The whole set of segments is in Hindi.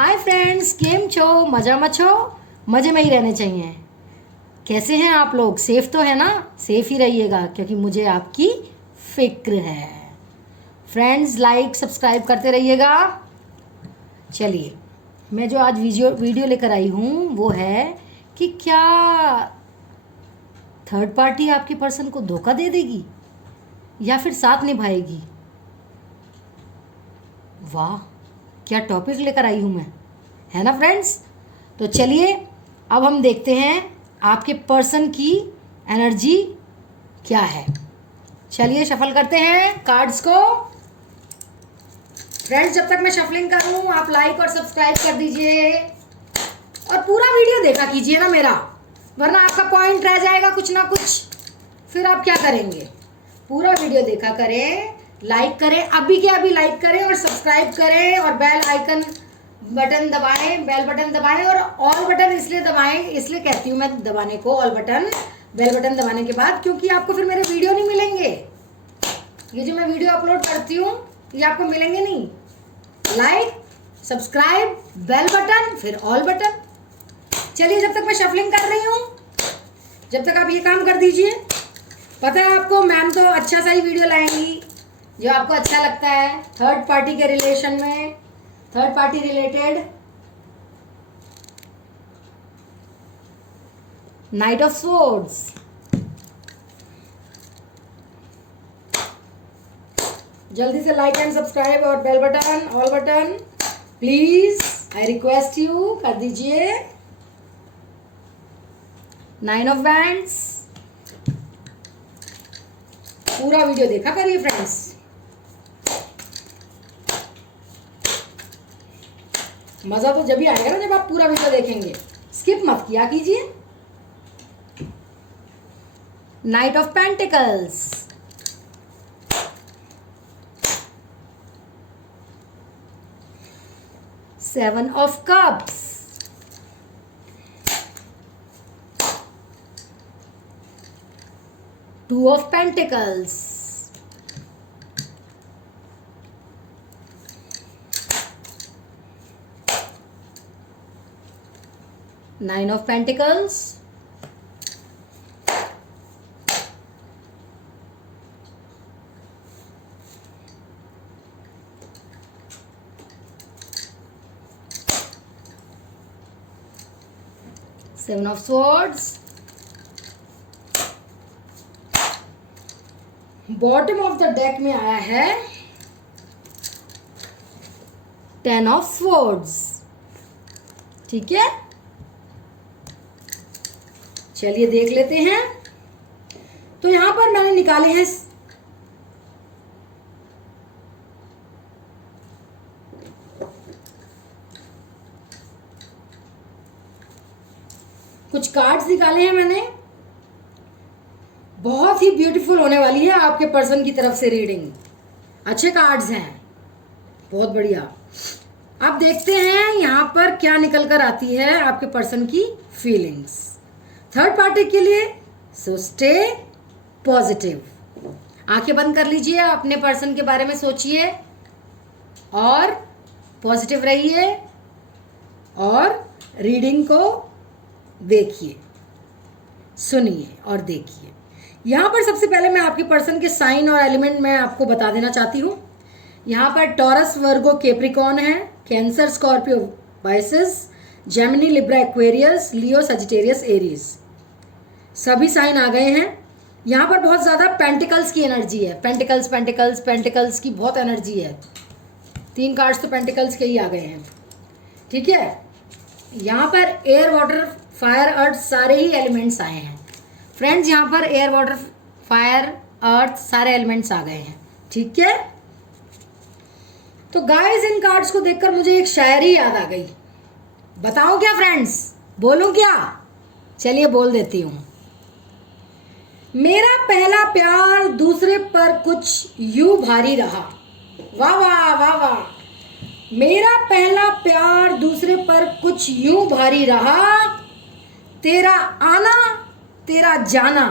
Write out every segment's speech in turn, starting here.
हाय फ्रेंड्स, केम छो? मजा मत छो? मज़े में ही रहने चाहिए। कैसे हैं आप लोग? सेफ तो है ना? सेफ ही रहिएगा क्योंकि मुझे आपकी फिक्र है। फ्रेंड्स, लाइक सब्सक्राइब करते रहिएगा। चलिए, मैं जो आज वीडियो लेकर आई हूँ वो है कि क्या थर्ड पार्टी आपके पर्सन को धोखा दे देगी या फिर साथ निभाएगी। वाह, क्या टॉपिक लेकर आई हूँ मैं, है ना फ्रेंड्स? तो चलिए अब हम देखते हैं आपके पर्सन की एनर्जी क्या है। चलिए शफल करते हैं कार्ड्स को। फ्रेंड्स, जब तक मैं शफलिंग करूँ आप लाइक और सब्सक्राइब कर दीजिए और पूरा वीडियो देखा कीजिए ना मेरा, वरना आपका पॉइंट रह जाएगा कुछ ना कुछ, फिर आप क्या करेंगे। पूरा वीडियो देखा करें, लाइक करें, अभी के अभी लाइक करें और सब्सक्राइब करें और बेल आइकन बटन दबाएं, बेल बटन दबाएं और ऑल बटन इसलिए दबाएं, इसलिए कहती हूँ मैं दबाने को ऑल बटन, बेल बटन दबाने के बाद, क्योंकि आपको फिर मेरे वीडियो नहीं मिलेंगे। ये जो मैं वीडियो अपलोड करती हूँ ये आपको मिलेंगे नहीं। लाइक, सब्सक्राइब, बेल बटन, फिर ऑल बटन। चलिए, जब तक मैं शफलिंग कर रही हूँ जब तक आप ये काम कर दीजिए। पता है आपको, मैम तो अच्छा सा ही वीडियो लाएंगी जो आपको अच्छा लगता है, थर्ड पार्टी के रिलेशन में, third party related. Knight of swords, जल्दी से लाइक एंड सब्सक्राइब और bell button, all button please, I request you कर दीजिए। नाइन ऑफ वैंड्स, पूरा वीडियो देखा करिए फ्रेंड्स। मजा तो जब ही आएगा ना जब आप पूरा वीडियो देखेंगे, स्किप मत किया कीजिए। Night of pentacles, seven of cups, two of pentacles, nine of pentacles, seven of swords, bottom of the deck में आया है टेन ऑफ स्वॉर्ड्स। ठीक है, चलिए देख लेते हैं। तो यहां पर मैंने निकाले हैं कुछ कार्ड्स निकाले हैं मैंने। बहुत ही ब्यूटीफुल होने वाली है आपके पर्सन की तरफ से रीडिंग। अच्छे कार्ड्स हैं, बहुत बढ़िया। अब देखते हैं यहां पर क्या निकल कर आती है आपके पर्सन की फीलिंग्स थर्ड पार्टी के लिए। So stay positive. आंखें बंद कर लीजिए, अपने पर्सन के बारे में सोचिए और पॉजिटिव रहिए और रीडिंग को देखिए, सुनिए और देखिए। यहाँ पर सबसे पहले मैं आपके पर्सन के साइन और एलिमेंट मैं आपको बता देना चाहती हूँ। यहाँ पर टॉरस, वर्गो, कैप्रिकॉर्न है, Cancer, Scorpio, Pisces, Gemini, Libra, Aquarius, Leo, Sagittarius, Aries, सभी साइन आ गए हैं। यहाँ पर बहुत ज़्यादा पेंटिकल्स की एनर्जी है। पेंटिकल्स पेंटिकल्स पेंटिकल्स की बहुत एनर्जी है। 3 कार्ड्स तो पेंटिकल्स के ही आ गए हैं। ठीक है, यहाँ पर एयर, वाटर, फायर, अर्थ सारे ही एलिमेंट्स आए हैं फ्रेंड्स। यहाँ पर एयर, वाटर, फायर, अर्थ सारे एलिमेंट्स आ गए हैं। ठीक है, तो गाइस इन कार्ड्स को देखकर मुझे एक शायरी याद आ गई। बताऊं क्या फ्रेंड्स? बोलूं क्या? चलिए बोल देती हूं। मेरा पहला प्यार दूसरे पर कुछ यूं भारी रहा। वाह वाह वाह वाह। मेरा पहला प्यार दूसरे पर कुछ यूं भारी रहा, तेरा आना तेरा जाना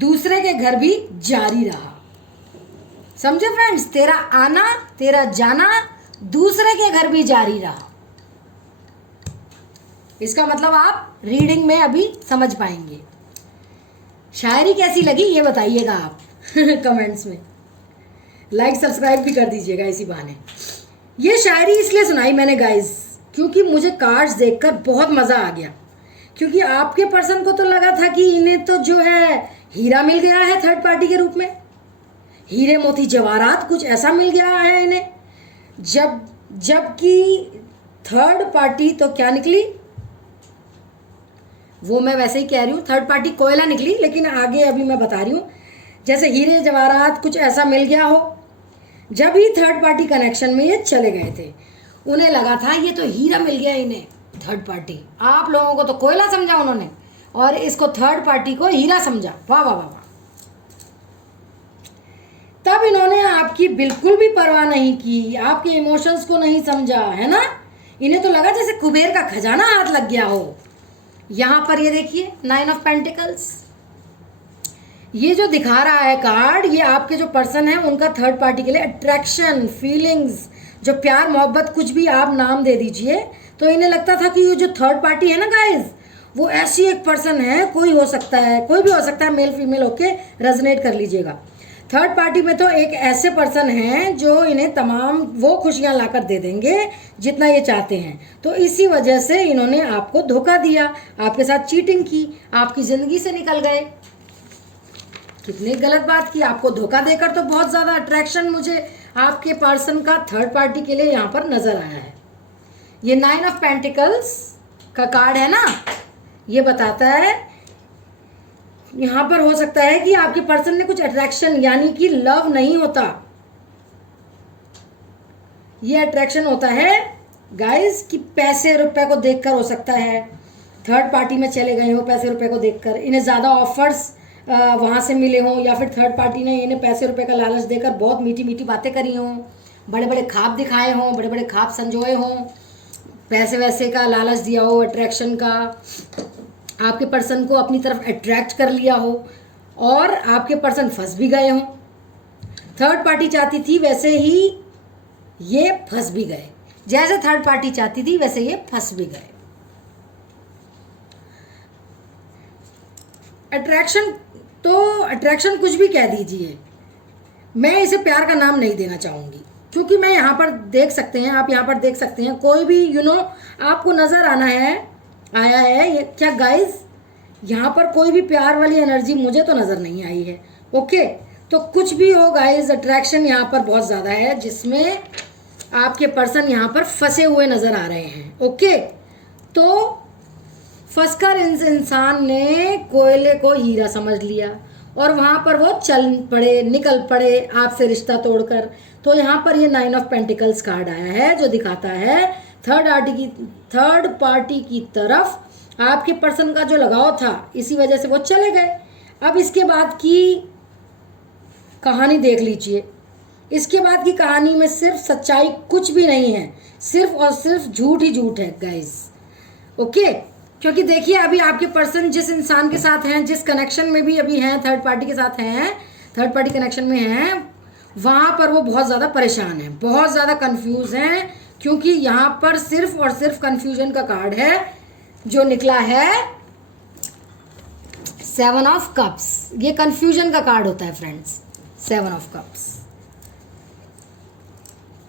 दूसरे के घर भी जारी रहा। समझे फ्रेंड्स? तेरा आना तेरा जाना दूसरे के घर भी जारी रहा। इसका मतलब आप रीडिंग में अभी समझ पाएंगे। शायरी कैसी लगी ये बताइएगा आप कमेंट्स में। लाइक सब्सक्राइब भी कर दीजिएगा इसी बहाने। ये शायरी इसलिए सुनाई मैंने गाइस क्योंकि मुझे कार्ड्स देखकर बहुत मज़ा आ गया। क्योंकि आपके पर्सन को तो लगा था कि इन्हें तो जो है हीरा मिल गया है थर्ड पार्टी के रूप में, हीरे मोती जवाहरात कुछ ऐसा मिल गया है इन्हें, जबकि थर्ड पार्टी तो क्या निकली, वो मैं वैसे ही कह रही हूँ, थर्ड पार्टी कोयला निकली, लेकिन आगे अभी मैं बता रही हूँ जैसे हीरे जवाहरात कुछ ऐसा मिल गया हो। जब ही थर्ड पार्टी कनेक्शन में ये चले गए थे उन्हें लगा था ये तो हीरा मिल गया इन्हें, थर्ड पार्टी। आप लोगों को तो कोयला समझा उन्होंने और इसको थर्ड पार्टी को हीरा समझा। वाह वाह वाह वाह। तब इन्होंने आपकी बिल्कुल भी परवाह नहीं की, आपके इमोशंस को नहीं समझा, है ना। इन्हें तो लगा जैसे कुबेर का खजाना हाथ लग गया हो। यहां पर ये देखिए 9 ऑफ पेंटिकल्स, ये जो दिखा रहा है कार्ड, ये आपके जो पर्सन है उनका थर्ड पार्टी के लिए अट्रैक्शन, फीलिंग्स, जो प्यार मोहब्बत कुछ भी आप नाम दे दीजिए। तो इन्हें लगता था कि ये जो थर्ड पार्टी है ना गाइज, वो ऐसी एक पर्सन है, कोई हो सकता है, कोई भी हो सकता है, मेल फीमेल होके रेजोनेट कर लीजिएगा। थर्ड पार्टी में तो एक ऐसे पर्सन हैं जो इन्हें तमाम वो खुशियां लाकर दे देंगे जितना ये चाहते हैं। तो इसी वजह से इन्होंने आपको धोखा दिया, आपके साथ चीटिंग की, आपकी ज़िंदगी से निकल गए। कितनी गलत बात की, आपको धोखा देकर तो बहुत ज़्यादा अट्रैक्शन मुझे आपके पर्सन का थर्ड पार्टी के लिए यहाँ पर नज़र आया है। ये 9 ऑफ पेंटिकल्स का कार्ड है ना, ये बताता है यहाँ पर हो सकता है कि आपके पर्सन ने कुछ अट्रैक्शन, यानी कि लव नहीं होता, ये अट्रैक्शन होता है गाइस कि पैसे रुपए को देखकर हो सकता है। थर्ड पार्टी में चले गए हो पैसे रुपए को देखकर, इन्हें ज़्यादा ऑफर्स वहाँ से मिले हों, या फिर थर्ड पार्टी ने इन्हें पैसे रुपए का लालच देकर बहुत मीठी मीठी बातें करी हों, बड़े बड़े ख्वाब दिखाए हों, बड़े बड़े ख्वाब संजोए हों, पैसे वैसे का लालच दिया हो, अट्रैक्शन का, आपके पर्सन को अपनी तरफ अट्रैक्ट कर लिया हो और आपके पर्सन फंस भी गए हों। थर्ड पार्टी चाहती थी वैसे ही ये फंस भी गए, जैसे थर्ड पार्टी चाहती थी वैसे ये फंस भी गए। अट्रैक्शन तो अट्रैक्शन कुछ भी कह दीजिए, मैं इसे प्यार का नाम नहीं देना चाहूँगी, क्योंकि मैं यहाँ पर देख सकते हैं, आप यहाँ पर देख सकते हैं, कोई भी आपको नज़र आया है ये क्या गाइस, यहाँ पर कोई भी प्यार वाली एनर्जी मुझे तो नज़र नहीं आई है। ओके, तो कुछ भी हो गाइस, अट्रैक्शन यहाँ पर बहुत ज़्यादा है जिसमें आपके पर्सन यहाँ पर फंसे हुए नज़र आ रहे हैं। ओके, तो फंसकर इस इंसान ने कोयले को हीरा समझ लिया और वहाँ पर वो चल पड़े, निकल पड़े आपसे रिश्ता तोड़कर। तो यहाँ पर ये 9 ऑफ पेंटिकल्स कार्ड आया है जो दिखाता है थर्ड पार्टी की तरफ आपके पर्सन का जो लगाव था, इसी वजह से वो चले गए। अब इसके बाद की कहानी देख लीजिए। इसके बाद की कहानी में सिर्फ सच्चाई कुछ भी नहीं है, सिर्फ और सिर्फ झूठ ही झूठ है गाइस। ओके, क्योंकि देखिए अभी आपके पर्सन जिस इंसान के साथ हैं, जिस कनेक्शन में भी अभी हैं, थर्ड पार्टी के साथ हैं, थर्ड पार्टी कनेक्शन में हैं, वहाँ पर वो बहुत ज़्यादा परेशान हैं, बहुत ज़्यादा कंफ्यूज हैं, क्योंकि यहाँ पर सिर्फ और सिर्फ कंफ्यूजन का कार्ड है जो निकला है 7 ऑफ कप्स। ये कंफ्यूजन का कार्ड होता है फ्रेंड्स, 7 ऑफ कप्स।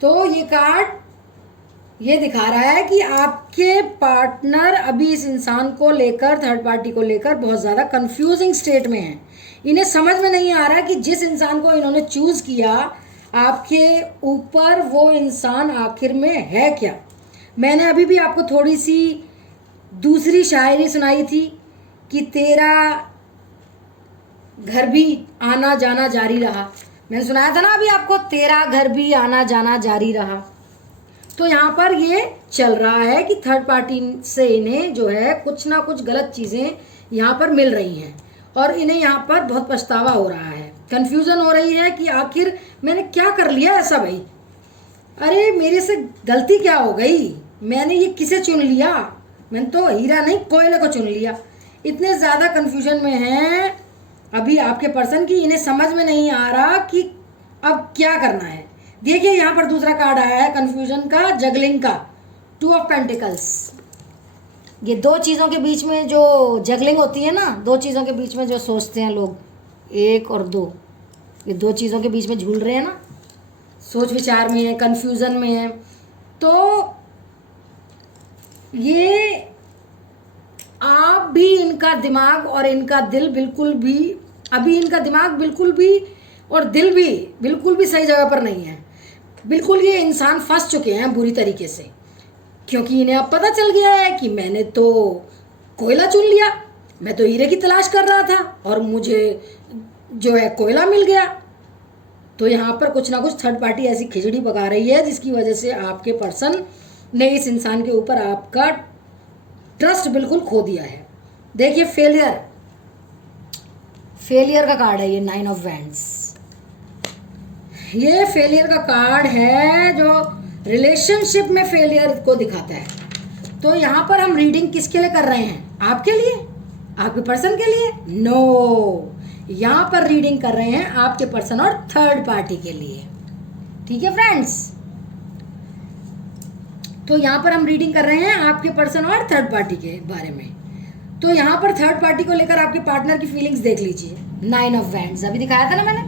तो ये कार्ड ये दिखा रहा है कि आपके पार्टनर अभी इस इंसान को लेकर, थर्ड पार्टी को लेकर बहुत ज़्यादा कंफ्यूजिंग स्टेट में है। इन्हें समझ में नहीं आ रहा कि जिस इंसान को इन्होंने चूज़ किया आपके ऊपर, वो इंसान आखिर में है क्या। मैंने अभी भी आपको थोड़ी सी दूसरी शायरी सुनाई थी कि तेरा घर भी आना जाना जारी रहा। मैंने सुनाया था ना अभी आपको, तेरा घर भी आना जाना जारी रहा। तो यहाँ पर ये चल रहा है कि थर्ड पार्टी से इन्हें जो है कुछ ना कुछ गलत चीज़ें यहाँ पर मिल रही हैं और इन्हें यहाँ पर बहुत पछतावा हो रहा है, कंफ्यूजन हो रही है कि आखिर मैंने क्या कर लिया ऐसा भाई, अरे मेरे से गलती क्या हो गई, मैंने ये किसे चुन लिया, मैंने तो हीरा नहीं कोयले को चुन लिया। इतने ज़्यादा कंफ्यूजन में हैं अभी आपके पर्सन की, इन्हें समझ में नहीं आ रहा कि अब क्या करना है। देखिए यहाँ पर दूसरा कार्ड आया है कंफ्यूजन का, जगलिंग का, 2 ऑफ पेंटिकल्स। ये दो चीज़ों के बीच में जो जगलिंग होती है ना, दो चीज़ों के बीच में जो सोचते हैं लोग, एक और दो, ये दो चीज़ों के बीच में झूल रहे हैं ना, सोच विचार में है, कंफ्यूजन में है। तो ये आप भी इनका दिमाग और इनका दिल बिल्कुल भी, अभी इनका दिमाग बिल्कुल भी और दिल भी बिल्कुल भी सही जगह पर नहीं है। बिल्कुल ये इंसान फंस चुके हैं बुरी तरीके से, क्योंकि इन्हें अब पता चल गया है कि मैंने तो कोयला चुन लिया, मैं तो हीरे की तलाश कर रहा था और मुझे जो है कोयला मिल गया। तो यहाँ पर कुछ ना कुछ थर्ड पार्टी ऐसी खिचड़ी पका रही है जिसकी वजह से आपके पर्सन ने इस इंसान के ऊपर आपका ट्रस्ट बिल्कुल खो दिया है। देखिए फेलियर, फेलियर का कार्ड है ये, 9 ऑफ वैंड्स। ये फेलियर का कार्ड है जो रिलेशनशिप में फेलियर को दिखाता है। तो यहाँ पर हम रीडिंग किसके लिए कर रहे हैं? आपके लिए, आपके पर्सन के लिए? नो, यहाँ पर रीडिंग कर रहे हैं आपके पर्सन और थर्ड पार्टी के लिए। ठीक है फ्रेंड्स, तो यहाँ पर हम रीडिंग कर रहे हैं आपके पर्सन और थर्ड पार्टी के बारे में। तो यहाँ पर थर्ड पार्टी को लेकर आपके पार्टनर की फीलिंग्स देख लीजिए। 9 ऑफ वैंड्स अभी दिखाया था ना मैंने,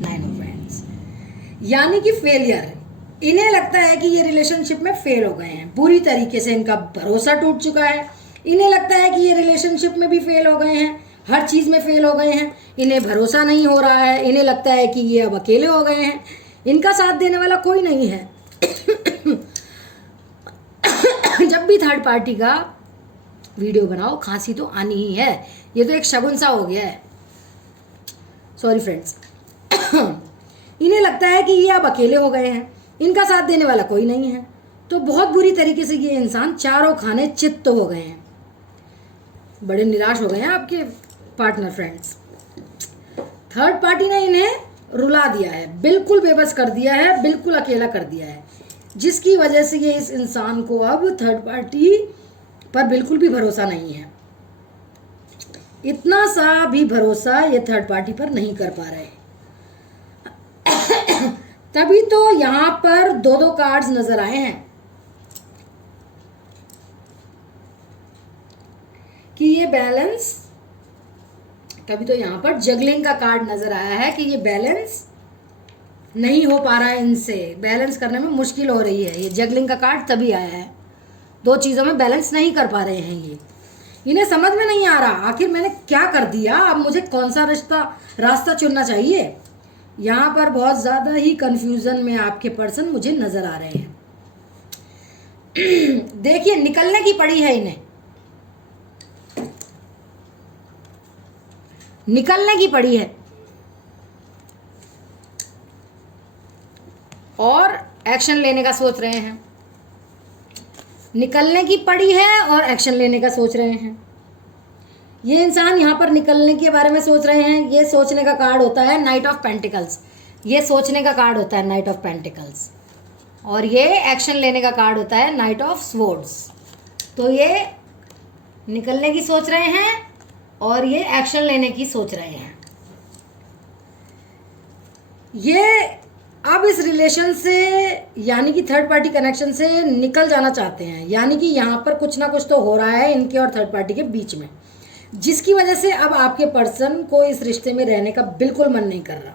9 ऑफ वैंड्स, यानी कि फेलियर। इन्हें लगता है कि ये रिलेशनशिप में फेल हो गए हैं, बुरी तरीके से इनका भरोसा टूट चुका है। इन्हें लगता है कि ये रिलेशनशिप में भी फेल हो गए हैं, हर चीज़ में फेल हो गए हैं, इन्हें भरोसा नहीं हो रहा है। इन्हें लगता है कि ये अब अकेले हो गए हैं, इनका साथ देने वाला कोई नहीं है। जब भी थर्ड पार्टी का वीडियो बनाओ खांसी तो आनी ही है, ये तो एक शगुन सा हो गया है। Sorry friends. इन्हें लगता है कि ये अब अकेले हो गए हैं, इनका साथ देने वाला कोई नहीं है। तो बहुत बुरी तरीके से ये इंसान चारों खाने चित्त हो गए हैं, बड़े निराश हो गए हैं आपके पार्टनर फ्रेंड्स। थर्ड पार्टी ने इन्हें रुला दिया है, बिल्कुल बेबस कर दिया है, बिल्कुल अकेला कर दिया है, जिसकी वजह से ये इस इंसान को अब थर्ड पार्टी पर बिल्कुल भी भरोसा नहीं है। इतना सा भी भरोसा ये थर्ड पार्टी पर नहीं कर पा रहे। तभी तो यहां पर दो दो कार्ड्स नजर आए हैं कि ये बैलेंस, तभी तो यहां पर जगलिंग का कार्ड नजर आया है कि ये बैलेंस नहीं हो पा रहा है, इनसे बैलेंस करने में मुश्किल हो रही है। ये जगलिंग का कार्ड तभी आया है, दो चीज़ों में बैलेंस नहीं कर पा रहे हैं ये। इन्हें समझ में नहीं आ रहा आखिर मैंने क्या कर दिया, अब मुझे कौन सा रास्ता चुनना चाहिए। यहाँ पर बहुत ज़्यादा ही कंफ्यूजन में आपके पर्सन मुझे नज़र आ रहे हैं। देखिए निकलने की पड़ी है इन्हें, निकलने की पड़ी है और एक्शन लेने का सोच रहे हैं। निकलने की पड़ी है और एक्शन लेने का सोच रहे हैं। ये इंसान यहाँ पर निकलने के बारे में सोच रहे हैं। ये सोचने का कार्ड होता है नाइट ऑफ पेंटिकल्स, ये सोचने का कार्ड होता है नाइट ऑफ पेंटिकल्स, और ये एक्शन लेने का कार्ड होता है नाइट ऑफ स्वॉर्ड्स। तो ये निकलने की सोच रहे हैं और ये एक्शन लेने की सोच रहे हैं। ये अब इस रिलेशन से यानी कि थर्ड पार्टी कनेक्शन से निकल जाना चाहते हैं, यानी कि यहाँ पर कुछ ना कुछ तो हो रहा है इनके और थर्ड पार्टी के बीच में, जिसकी वजह से अब आपके पर्सन को इस रिश्ते में रहने का बिल्कुल मन नहीं कर रहा।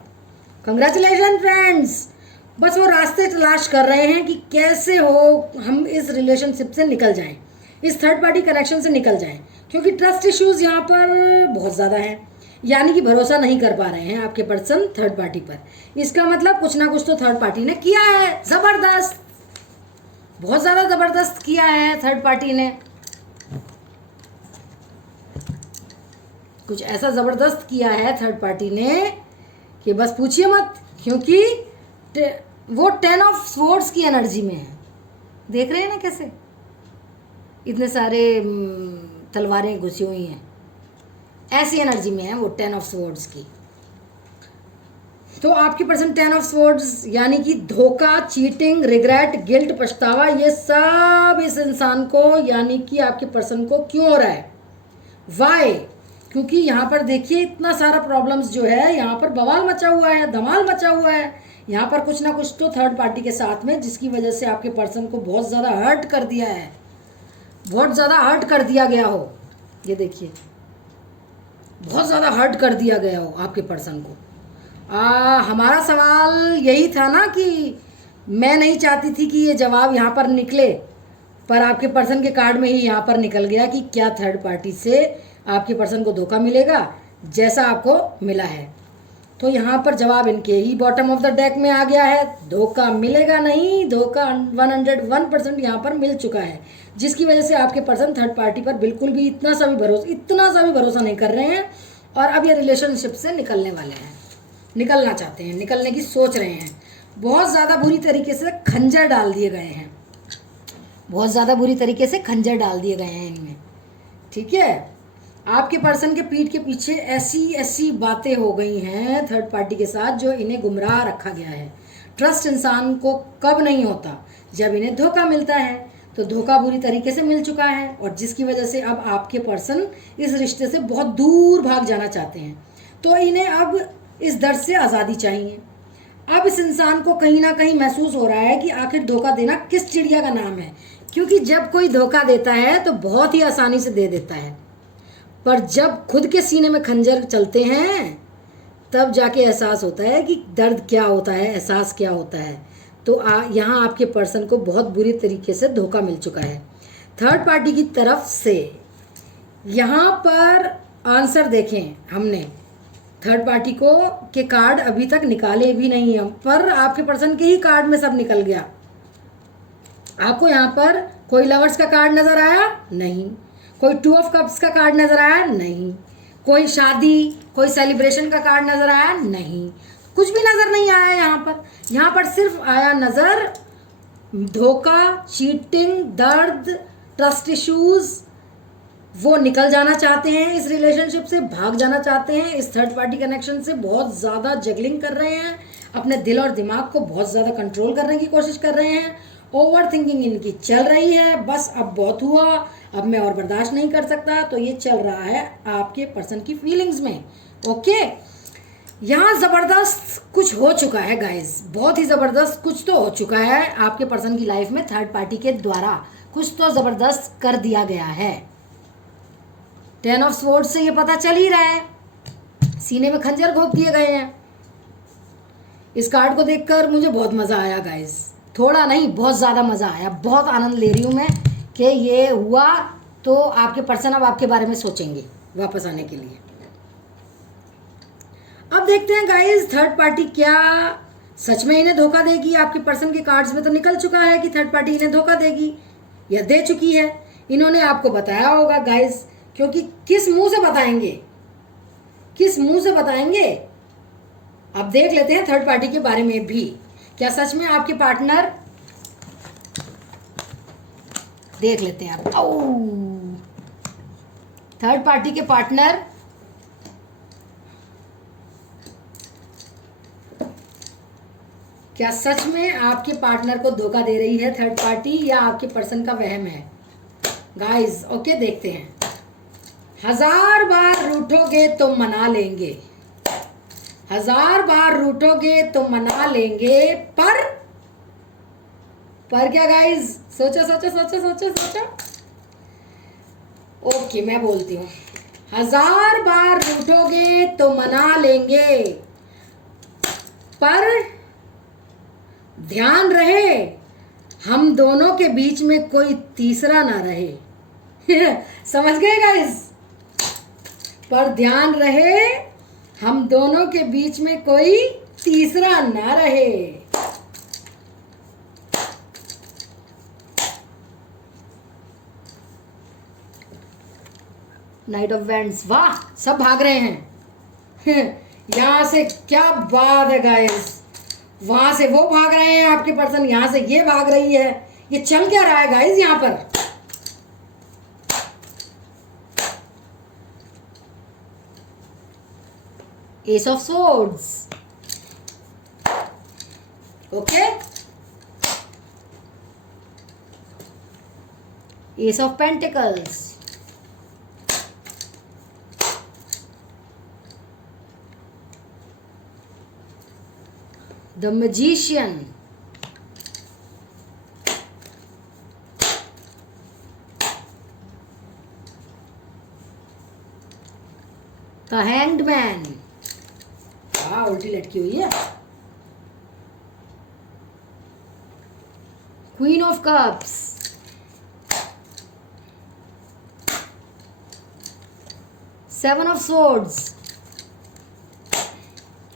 कंग्रेचुलेशन फ्रेंड्स, बस वो रास्ते तलाश कर रहे हैं कि कैसे हो हम इस रिलेशनशिप से निकल जाएं, इस थर्ड पार्टी कनेक्शन से निकल जाएं, क्योंकि ट्रस्ट इश्यूज यहाँ पर बहुत ज़्यादा हैं, यानी कि भरोसा नहीं कर पा रहे हैं आपके पर्सन थर्ड पार्टी पर। इसका मतलब कुछ ना कुछ तो थर्ड पार्टी ने किया है ज़बरदस्त, बहुत ज़्यादा ज़बरदस्त किया है थर्ड पार्टी ने, कुछ ऐसा ज़बरदस्त किया है थर्ड पार्टी ने कि बस पूछिए मत, क्योंकि वो 10 ऑफ स्वॉर्ड्स की एनर्जी में है। देख रहे हैं ना कैसे इतने सारे तलवारें घुसी हुई हैं, ऐसी एनर्जी में है वो 10 ऑफ स्वॉर्ड्स की। तो आपकी पर्सन 10 ऑफ स्वॉर्ड्स यानी कि धोखा, चीटिंग, रिग्रेट, गिल्ट, पछतावा, ये सब इस इंसान को यानी कि आपके पर्सन को क्यों हो रहा है, वाई? क्योंकि यहाँ पर देखिए इतना सारा प्रॉब्लम्स जो है, यहाँ पर बवाल मचा हुआ है, धमाल मचा हुआ है यहाँ पर कुछ ना कुछ तो थर्ड पार्टी के साथ में, जिसकी वजह से आपके पर्सन को बहुत ज़्यादा हर्ट कर दिया है, बहुत ज़्यादा हर्ट कर दिया गया हो, ये देखिए बहुत ज़्यादा हर्ट कर दिया गया हो आपके पर्सन को। हमारा सवाल यही था ना कि मैं नहीं चाहती थी कि ये जवाब यहाँ पर निकले, पर आपके पर्सन के कार्ड में ही यहाँ पर निकल गया कि क्या थर्ड पार्टी से आपके पर्सन को धोखा मिलेगा जैसा आपको मिला है। तो यहाँ पर जवाब इनके ही बॉटम ऑफ द डेक में आ गया है, धोखा मिलेगा नहीं। धोखा 101% यहाँ पर मिल चुका है, जिसकी वजह से आपके पर्सन थर्ड पार्टी पर बिल्कुल भी इतना सा भी भरोसा नहीं कर रहे हैं और अब ये रिलेशनशिप से निकलने वाले हैं, निकलना चाहते हैं, निकलने की सोच रहे हैं। बहुत ज़्यादा बुरी तरीके से खंजर डाल दिए गए हैं, बहुत ज़्यादा बुरी तरीके से खंजर डाल दिए गए हैं इनमें, ठीक है। आपके पर्सन के पीठ के पीछे ऐसी ऐसी बातें हो गई हैं थर्ड पार्टी के साथ जो इन्हें गुमराह रखा गया है। ट्रस्ट इंसान को कब नहीं होता, जब इन्हें धोखा मिलता है। तो धोखा बुरी तरीके से मिल चुका है और जिसकी वजह से अब आपके पर्सन इस रिश्ते से बहुत दूर भाग जाना चाहते हैं। तो इन्हें अब इस दर्द से आज़ादी चाहिए। अब इस इंसान को कहीं ना कहीं महसूस हो रहा है कि आखिर धोखा देना किस चिड़िया का नाम है, क्योंकि जब कोई धोखा देता है तो बहुत ही आसानी से दे देता है, पर जब खुद के सीने में खंजर चलते हैं तब जाके एहसास होता है कि दर्द क्या होता है, एहसास क्या होता है। तो यहाँ आपके पर्सन को बहुत बुरी तरीके से धोखा मिल चुका है थर्ड पार्टी की तरफ से। यहाँ पर आंसर देखें, हमने थर्ड पार्टी को के कार्ड अभी तक निकाले भी नहीं हम, पर आपके पर्सन के ही कार्ड में सब निकल गया। आपको यहाँ पर कोई लवर्स का कार्ड नजर आया नहीं, कोई 2 ऑफ कप्स का कार्ड नजर आया नहीं, कोई शादी कोई सेलिब्रेशन का कार्ड नजर आया नहीं, कुछ भी नजर नहीं आया यहाँ पर सिर्फ आया नजर धोखा, चीटिंग, दर्द, ट्रस्ट इश्यूज। वो निकल जाना चाहते हैं इस रिलेशनशिप से, भाग जाना चाहते हैं इस थर्ड पार्टी कनेक्शन से, बहुत ज़्यादा जगलिंग कर रहे हैं, अपने दिल और दिमाग को बहुत ज़्यादा कंट्रोल करने की कोशिश कर रहे हैं। ओवर थिंकिंग इनकी चल रही है, बस अब बहुत हुआ, अब मैं और बर्दाश्त नहीं कर सकता। तो ये चल रहा है आपके पर्सन की फीलिंग्स में, ओके। यहाँ ज़बरदस्त कुछ हो चुका है गाइस, बहुत ही ज़बरदस्त कुछ तो हो चुका है आपके पर्सन की लाइफ में, थर्ड पार्टी के द्वारा कुछ तो ज़बरदस्त कर दिया गया है। 10 ऑफ स्वॉर्ड्स से ये पता चल ही रहा है, सीने में खंजर घोंप दिए गए हैं। इस कार्ड को देखकर मुझे बहुत मज़ा आया गाइस, थोड़ा नहीं बहुत ज़्यादा मज़ा आया, बहुत आनंद ले रही हूँ मैं कि ये हुआ। तो आपके पर्सन अब आपके बारे में सोचेंगे वापस आने के लिए। अब देखते हैं गाइस थर्ड पार्टी क्या सच में इन्हें धोखा देगी। आपके पर्सन के कार्ड्स में तो निकल चुका है कि थर्ड पार्टी इन्हें धोखा देगी या दे चुकी है। इन्होंने आपको बताया होगा गाइस, क्योंकि किस मुंह से बताएंगे, किस मुंह से बताएंगे। अब देख लेते हैं थर्ड पार्टी के बारे में भी, क्या सच में आपके पार्टनर, देख लेते हैं अब। थर्ड पार्टी के पार्टनर क्या सच में आपके पार्टनर को धोखा दे रही है थर्ड पार्टी, या आपके पर्सन का वहम है गाइस। ओके देखते हैं। 1000 बार रूठोगे तो मना लेंगे, 1000 बार रूठोगे तो मना लेंगे, पर क्या गाइस, सोचो सोचो सोचो सोचो सोचो। ओके मैं बोलती हूँ, 1000 बार रूठोगे तो मना लेंगे, पर ध्यान रहे हम दोनों के बीच में कोई तीसरा ना रहे। समझ गए गाइस, पर ध्यान रहे हम दोनों के बीच में कोई तीसरा ना रहे। नाइट ऑफ वैंड्स, वाह सब भाग रहे हैं। यहां से क्या बात है गाइस, वहां से वो भाग रहे हैं आपके पर्सन, यहां से ये भाग रही है। ये चल क्या रहा है गाइस यहां पर। S of swords, okay, S of pentacles, the magician, the hanged man, हाँ उल्टी लटकी हुई है। Queen of cups, seven of swords,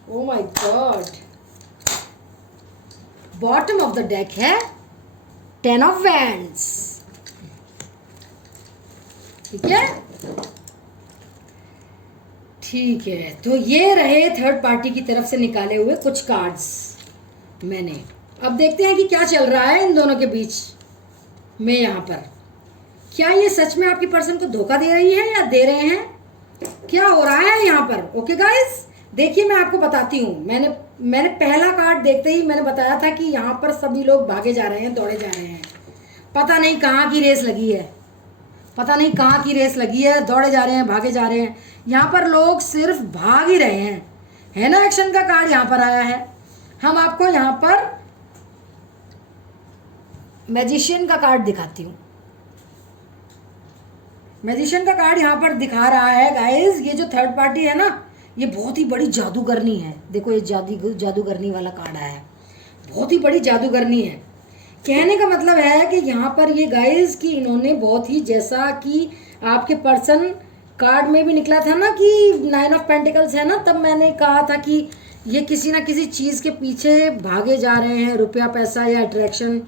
oh my God. Bottom of the deck है टेन ऑफ वैंड्स, ठीक है। ठीक है, तो ये रहे थर्ड पार्टी की तरफ से निकाले हुए कुछ कार्ड्स मैंने। अब देखते हैं कि क्या चल रहा है इन दोनों के बीच में यहाँ पर। क्या ये सच में आपकी पर्सन को धोखा दे रही है या दे रहे हैं, क्या हो रहा है यहाँ पर। ओके गाइस, देखिए मैं आपको बताती हूँ। मैंने पहला कार्ड देखते ही मैंने बताया था कि यहाँ पर सभी लोग भागे जा रहे हैं, दौड़े जा रहे हैं। पता नहीं कहाँ की रेस लगी है, पता नहीं कहाँ की रेस लगी है, दौड़े जा रहे हैं, भागे जा रहे हैं। यहाँ पर लोग सिर्फ भाग ही रहे हैं, है ना। एक्शन का कार्ड यहाँ पर आया है। हम आपको यहाँ पर मैजिशियन का कार्ड दिखाती हूँ। मैजिशियन का कार्ड यहाँ पर दिखा रहा है गाइस, ये जो थर्ड पार्टी है ना, ये बहुत ही बड़ी जादूगरनी है। देखो ये जादूगरनी वाला कार्ड आया है, बहुत ही बड़ी जादूगरनी है। कहने का मतलब है कि यहाँ पर ये गाइस कि इन्होंने बहुत ही, जैसा कि आपके पर्सन कार्ड में भी निकला था ना कि 9 ऑफ पेंटिकल्स है ना, तब मैंने कहा था कि ये किसी ना किसी चीज़ के पीछे भागे जा रहे हैं, रुपया पैसा या अट्रैक्शन,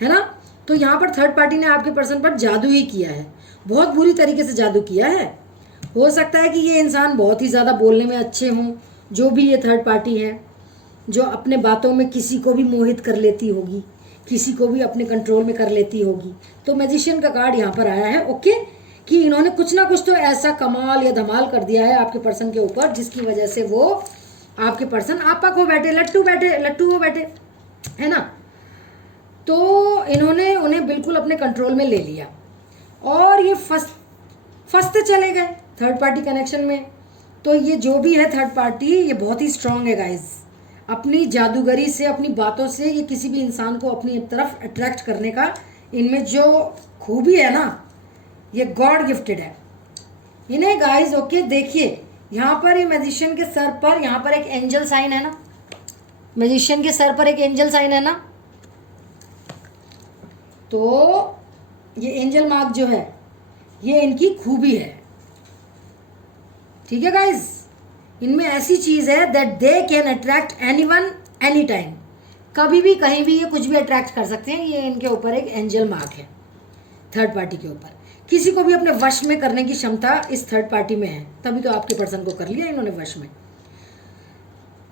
है ना। तो यहाँ पर थर्ड पार्टी ने आपके पर्सन पर जादू ही किया है, बहुत बुरी तरीके से जादू किया है। हो सकता है कि ये इंसान बहुत ही ज़्यादा बोलने में अच्छे हों, जो भी ये थर्ड पार्टी है, जो अपने बातों में किसी को भी मोहित कर लेती होगी, किसी को भी अपने कंट्रोल में कर लेती होगी। तो मैजिशियन का कार्ड यहाँ पर आया है, ओके, कि इन्होंने कुछ ना कुछ तो ऐसा कमाल या धमाल कर दिया है आपके पर्सन के ऊपर, जिसकी वजह से वो आपके पर्सन आपा को बैठे, लट्टू हो बैठे, है ना। तो इन्होंने उन्हें बिल्कुल अपने कंट्रोल में ले लिया और ये फंसते चले गए थर्ड पार्टी कनेक्शन में। तो ये जो भी है थर्ड पार्टी, ये बहुत ही स्ट्रांग है गाइज। अपनी जादूगरी से, अपनी बातों से ये किसी भी इंसान को अपनी तरफ अट्रैक्ट करने का इनमें जो खूबी है ना, ये गॉड गिफ्टेड है इन्हें गाइज। ओके, देखिए यहाँ पर ये मैजिशियन के सर पर यहाँ पर एक एंजल साइन है ना, मैजिशियन के सर पर एक एंजल साइन है ना, तो ये एंजल मार्क जो है ये इनकी खूबी है, ठीक है गाइज। इनमें ऐसी चीज़ है that they can attract anyone any time, कभी भी कहीं भी ये कुछ भी अट्रैक्ट कर सकते हैं। ये इनके ऊपर एक एंजल मार्क है थर्ड पार्टी के ऊपर। किसी को भी अपने वश में करने की क्षमता इस थर्ड पार्टी में है, तभी तो आपके पर्सन को कर लिया इन्होंने वश में।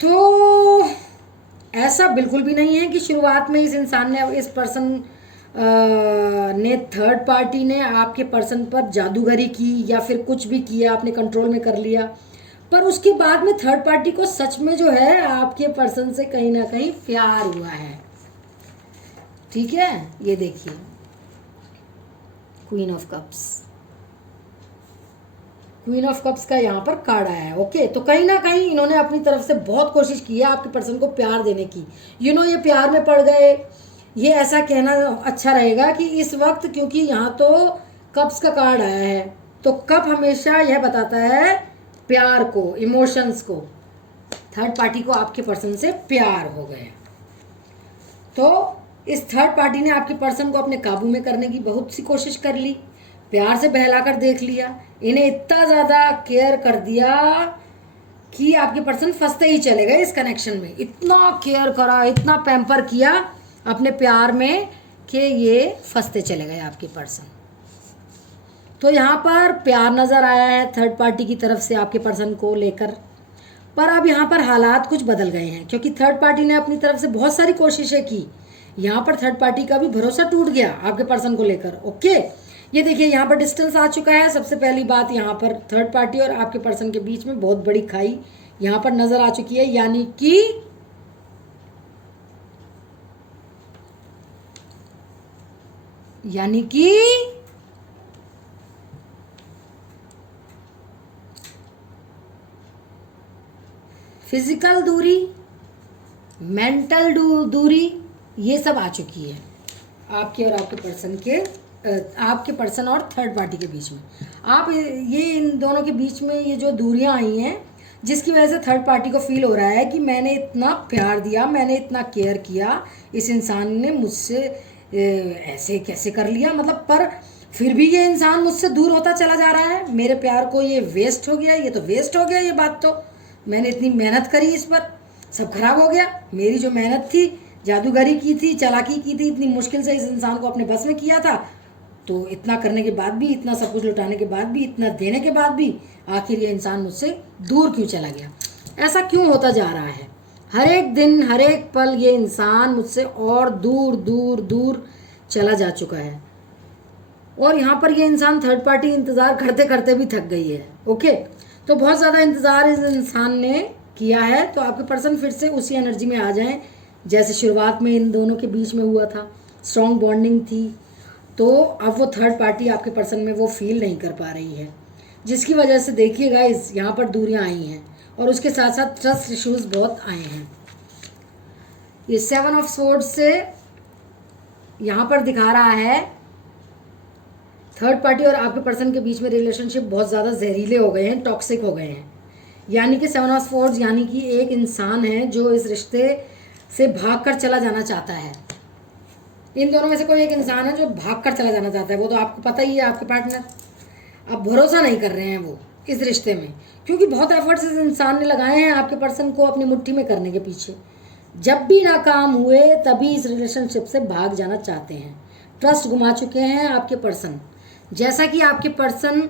तो ऐसा बिल्कुल भी नहीं है कि शुरुआत में इस इंसान ने, इस पर्सन ने, थर्ड पार्टी ने आपके पर्सन पर जादूगरी की या फिर कुछ भी किया, अपने कंट्रोल में कर लिया, पर उसके बाद में थर्ड पार्टी को सच में जो है आपके पर्सन से कहीं ना कहीं प्यार हुआ है, ठीक है। ये देखिए queen of cups, queen of cups का यहाँ पर कार्ड आया है, ओके। तो कहीं ना कहीं इन्होंने अपनी तरफ से बहुत कोशिश की है आपके पर्सन को प्यार देने की। ये प्यार में पड़ गए, ये ऐसा कहना अच्छा रहेगा कि इस वक्त, क्योंकि यहाँ तो कप्स का कार्ड आया है, तो कप हमेशा यह बताता है प्यार को, इमोशंस को। थर्ड पार्टी को आपके पर्सन से प्यार हो गया, तो इस थर्ड पार्टी ने आपके पर्सन को अपने काबू में करने की बहुत सी कोशिश कर ली, प्यार से बहलाकर देख लिया, इन्हें इतना ज़्यादा केयर कर दिया कि आपके पर्सन फंसते ही चले गए इस कनेक्शन में। इतना केयर करा, इतना पैम्पर किया अपने प्यार में कि ये फंसते चले गए आपके पर्सन। तो यहाँ पर प्यार नज़र आया है थर्ड पार्टी की तरफ से आपके पर्सन को लेकर, पर अब यहाँ पर हालात कुछ बदल गए हैं, क्योंकि थर्ड पार्टी ने अपनी तरफ से बहुत सारी कोशिशें की। यहाँ पर थर्ड पार्टी का भी भरोसा टूट गया आपके पर्सन को लेकर, ओके। ये देखिए यहाँ पर डिस्टेंस आ चुका है। सबसे पहली बात, यहाँ पर थर्ड पार्टी और आपके पर्सन के बीच में बहुत बड़ी खाई यहाँ पर नज़र आ चुकी है, यानी कि फिजिकल दूरी, मेंटल दूरी, ये सब आ चुकी है आपके और आपके पर्सन के आपके पर्सन और थर्ड पार्टी के बीच में। आप ये इन दोनों के बीच में ये जो दूरियां आई हैं, जिसकी वजह से थर्ड पार्टी को फील हो रहा है कि मैंने इतना प्यार दिया, मैंने इतना केयर किया, इस इंसान ने मुझसे ऐसे कैसे कर लिया, मतलब पर फिर भी ये इंसान मुझसे दूर होता चला जा रहा है, मेरे प्यार को ये वेस्ट हो गया, ये तो वेस्ट हो गया, ये बात तो मैंने इतनी मेहनत करी इस पर, सब खराब हो गया। मेरी जो मेहनत थी, जादूगरी की थी, चालाकी की थी, इतनी मुश्किल से इस इंसान को अपने बस में किया था, तो इतना करने के बाद भी, इतना सब कुछ लुटाने के बाद भी, इतना देने के बाद भी आखिर ये इंसान मुझसे दूर क्यों चला गया? ऐसा क्यों होता जा रहा है? हर एक दिन, हर एक पल ये इंसान मुझसे और दूर दूर दूर चला जा चुका है। और यहाँ पर ये इंसान थर्ड पार्टी इंतज़ार करते करते भी थक गई है। ओके, तो बहुत ज़्यादा इंतज़ार इस इंसान ने किया है। तो आपके पर्सन फिर से उसी एनर्जी में आ जाएं जैसे शुरुआत में इन दोनों के बीच में हुआ था, स्ट्रॉन्ग बॉन्डिंग थी। तो अब वो थर्ड पार्टी आपके पर्सन में वो फील नहीं कर पा रही है, जिसकी वजह से देखिएगा यहाँ पर दूरियां आई हैं और उसके साथ साथ ट्रस्ट इश्यूज बहुत आए हैं। ये 7 ऑफ स्वॉर्ड्स से यहाँ पर दिखा रहा है थर्ड पार्टी और आपके पर्सन के बीच में रिलेशनशिप बहुत ज़्यादा जहरीले हो गए हैं, टॉक्सिक हो गए हैं। यानी कि 7 ऑफ स्वॉर्ड्स यानी कि एक इंसान है जो इस रिश्ते से भागकर चला जाना चाहता है। इन दोनों में से कोई एक इंसान है जो भागकर चला जाना चाहता है। वो तो आपको पता ही है, आपके पार्टनर अब भरोसा नहीं कर रहे हैं वो इस रिश्ते में, क्योंकि बहुत एफर्ट्स इस इंसान ने लगाए हैं आपके पर्सन को अपनी मुट्ठी में करने के पीछे। जब भी नाकाम हुए तभी इस रिलेशनशिप से भाग जाना चाहते हैं। ट्रस्ट गुमा चुके हैं आपके पर्सन। जैसा कि आपके पर्सन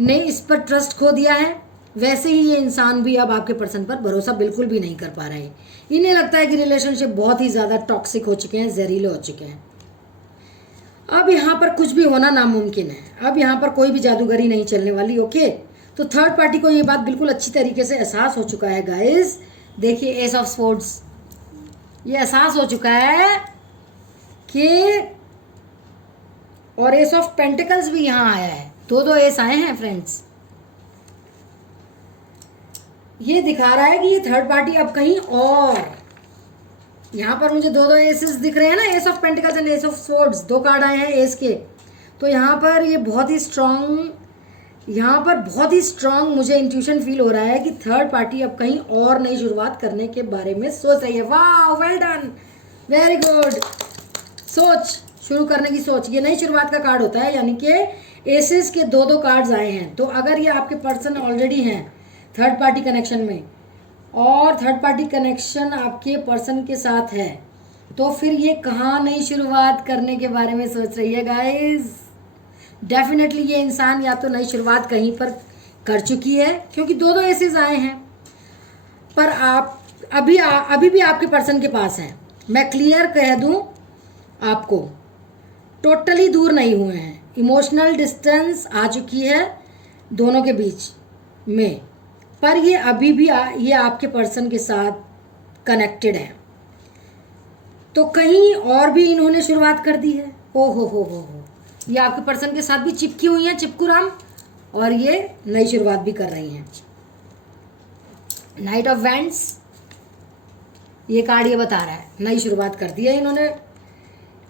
ने इस पर ट्रस्ट खो दिया है, वैसे ही ये इंसान भी अब आपके पर्सन पर भरोसा बिल्कुल भी नहीं कर पा रहा है। इन्हें लगता है कि रिलेशनशिप बहुत ही ज़्यादा टॉक्सिक हो चुके हैं, जहरीले हो चुके हैं। अब यहाँ पर कुछ भी होना नामुमकिन है। अब यहाँ पर कोई भी जादूगरी नहीं चलने वाली। ओके, तो थर्ड पार्टी को ये बात बिल्कुल अच्छी तरीके से एहसास हो चुका है गाइस। देखिए एस ऑफ स्वॉर्ड्स, ये एहसास हो चुका है कि, और एस ऑफ पेंटिकल्स भी यहाँ आया है। दो एस आए हैं फ्रेंड्स। ये दिखा रहा है कि ये थर्ड पार्टी अब कहीं और, यहाँ पर मुझे दो एसेस दिख रहे हैं ना, S of pentacles and S of swords, 2 card आए हैं एस के। तो यहाँ पर ये बहुत ही स्ट्रांग, यहाँ पर बहुत ही स्ट्रांग मुझे इंट्यूशन फील हो रहा है कि थर्ड पार्टी अब कहीं और नई शुरुआत करने के बारे में सोच रही है। वाह, वेल डन, वेरी गुड। सोच शुरू करने की सोच, ये नई शुरुआत का कार्ड होता है। यानी कि एसेस के 2 कार्ड्स आए हैं। तो अगर ये आपके पर्सन ऑलरेडी हैं थर्ड पार्टी कनेक्शन में और थर्ड पार्टी कनेक्शन आपके पर्सन के साथ है, तो फिर ये कहाँ नई शुरुआत करने के बारे में सोच रही है गाइस? डेफिनेटली ये इंसान या तो नई शुरुआत कहीं पर कर चुकी है, क्योंकि 2 एसेस आए हैं। पर आप अभी भी आपके पर्सन के पास हैं। मैं क्लियर कह दूं आपको, टोटली दूर नहीं हुए हैं। इमोशनल डिस्टेंस आ चुकी है दोनों के बीच में, पर ये अभी भी ये आपके पर्सन के साथ कनेक्टेड है। तो कहीं और भी इन्होंने शुरुआत कर दी है। हो, ये आपके पर्सन के साथ भी चिपकी हुई हैं, चिपकू राम, और ये नई शुरुआत भी कर रही हैं। नाइट ऑफ वैंड्स, ये कार्ड ये बता रहा है नई शुरुआत कर दी है इन्होंने।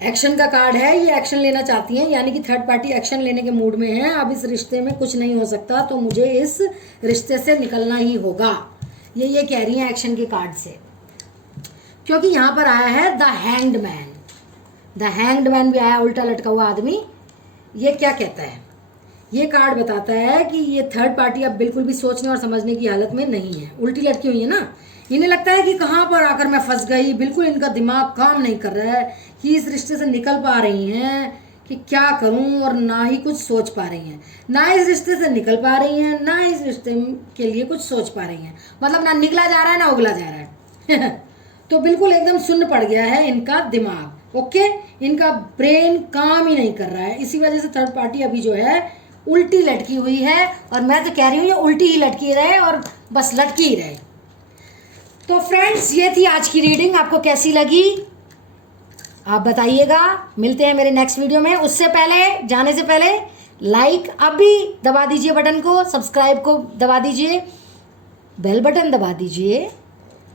एक्शन का कार्ड है, ये एक्शन लेना चाहती हैं, यानी कि थर्ड पार्टी एक्शन लेने के मूड में है। अब इस रिश्ते में कुछ नहीं हो सकता, तो मुझे इस रिश्ते से निकलना ही होगा, ये कह रही हैं एक्शन के कार्ड से। क्योंकि यहाँ पर आया है the hanged man. The hanged man भी आया, उल्टा लटका हुआ आदमी। ये क्या कहता है? ये कार्ड बताता है कि ये थर्ड पार्टी अब बिल्कुल भी सोचने और समझने की हालत में नहीं है। उल्टी लटकी हुई है ना, इन्हें लगता है कि कहाँ पर आकर मैं फंस गई। बिल्कुल इनका दिमाग काम नहीं कर रहा है कि इस रिश्ते से निकल पा रही हैं कि क्या करूं, और ना ही कुछ सोच पा रही हैं। ना इस रिश्ते से निकल पा रही हैं, ना इस रिश्ते के लिए कुछ सोच पा रही हैं। मतलब ना निकला जा रहा है ना उगला जा रहा है तो बिल्कुल एकदम सुन्न पड़ गया है इनका दिमाग। ओके, इनका ब्रेन काम ही नहीं कर रहा है। इसी वजह से थर्ड पार्टी अभी जो है उल्टी लटकी हुई है। और मैं तो कह रही हूँ ये उल्टी ही लटकी रहे और बस लटकी ही रहे। तो फ्रेंड्स, ये थी आज की रीडिंग। आपको कैसी लगी आप बताइएगा। मिलते हैं मेरे नेक्स्ट वीडियो में। उससे पहले, जाने से पहले, लाइक अभी दबा दीजिए बटन को, सब्सक्राइब को दबा दीजिए, बेल बटन दबा दीजिए,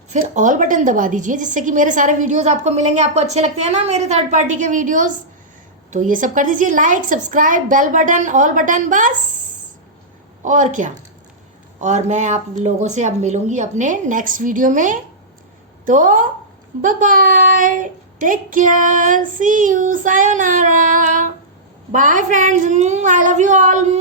फिर ऑल बटन दबा दीजिए, जिससे कि मेरे सारे वीडियोस आपको मिलेंगे। आपको अच्छे लगते हैं ना मेरे थर्ड पार्टी के वीडियोस? तो ये सब कर दीजिए, like, subscribe, bell button, all button, बस और क्या। और मैं आप लोगों से अब मिलूंगी अपने नेक्स्ट वीडियो में। तो bye bye, take care, see you, sayonara, bye friends, I love you all.